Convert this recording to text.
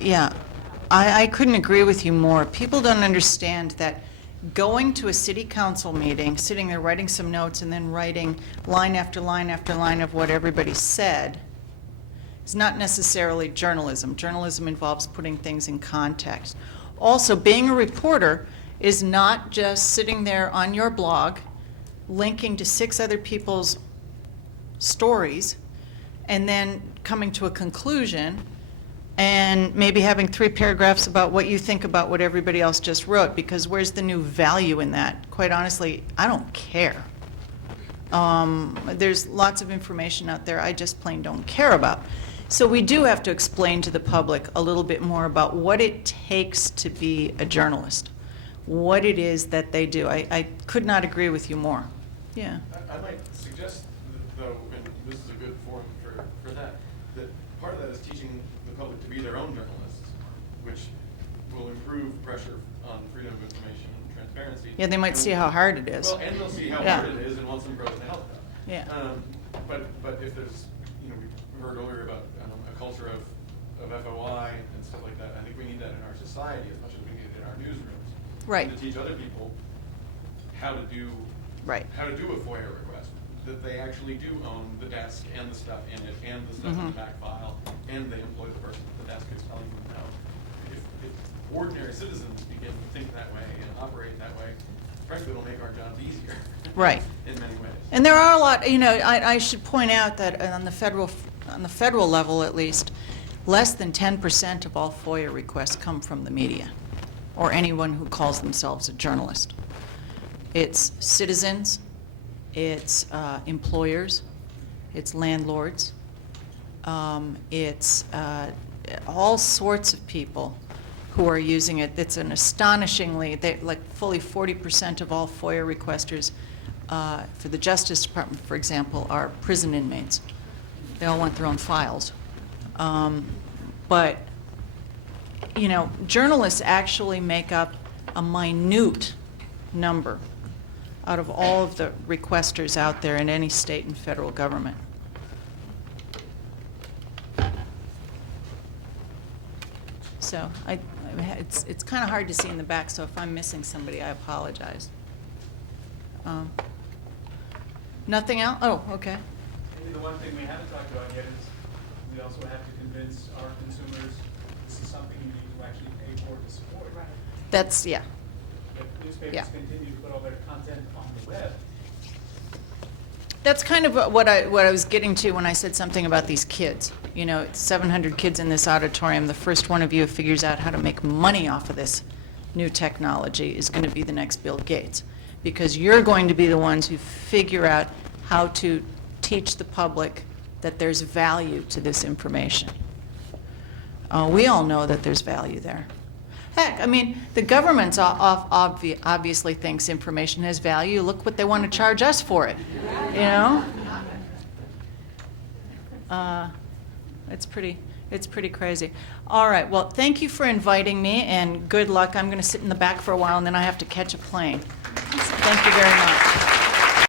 Yeah, I couldn't agree with you more. People don't understand that going to a city council meeting, sitting there writing some notes and then writing line after line after line of what everybody said is not necessarily journalism. Journalism involves putting things in context. Also, being a reporter is not just sitting there on your blog linking to 6 other people's stories and then coming to a conclusion and maybe having 3 paragraphs about what you think about what everybody else just wrote, because where's the new value in that? Quite honestly, I don't care. There's lots of information out there I just plain don't care about. So we do have to explain to the public a little bit more about what it takes to be a journalist, what it is that they do. I could not agree with you more. Yeah. I might suggest, though, and this is a good forum for that part of that is teaching the public to be their own journalists, which will improve pressure on freedom of information and transparency. Yeah, they might see how hard it is. Well, and they'll see how hard it is and want some growth to help them. Yeah. But if there's, we heard earlier about a culture of FOI and stuff like that, I think we need that in our society as much as we need it in our newsrooms. Right. To teach other people how to do a FOIA request, that they actually do own the desk and the stuff in it and the stuff in the back file, and they employ the person at the desk who's telling them no. If ordinary citizens begin to think that way and operate that way, frankly, it'll make our jobs easier. Right. In many ways. And there are a lot, I should point out that on the federal level at least, less than 10% of all FOIA requests come from the media or anyone who calls themselves a journalist. It's citizens, it's employers, it's landlords, it's all sorts of people who are using it. It's an astonishingly, like fully 40% of all FOIA requesters for the Justice Department, for example, are prison inmates. They all want their own files. But, journalists actually make up a minute number out of all of the requesters out there in any state and federal government. So it's kind of hard to see in the back, so if I'm missing somebody, I apologize. Nothing else? Oh, okay. Maybe the one thing we haven't talked about yet is we also have to convince our consumers this is something you need to actually pay for to support. Right. That's, yeah. If newspapers continue to put all their content on the web. That's kind of what I was getting to when I said something about these kids. 700 kids in this auditorium. The first one of you who figures out how to make money off of this new technology is going to be the next Bill Gates, because you're going to be the ones who figure out how to teach the public that there's value to this information. We all know that there's value there. Heck, the government obviously thinks information has value. Look what they want to charge us for it, It's pretty crazy. All right, well, thank you for inviting me, and good luck. I'm going to sit in the back for a while, and then I have to catch a plane. Thank you very much.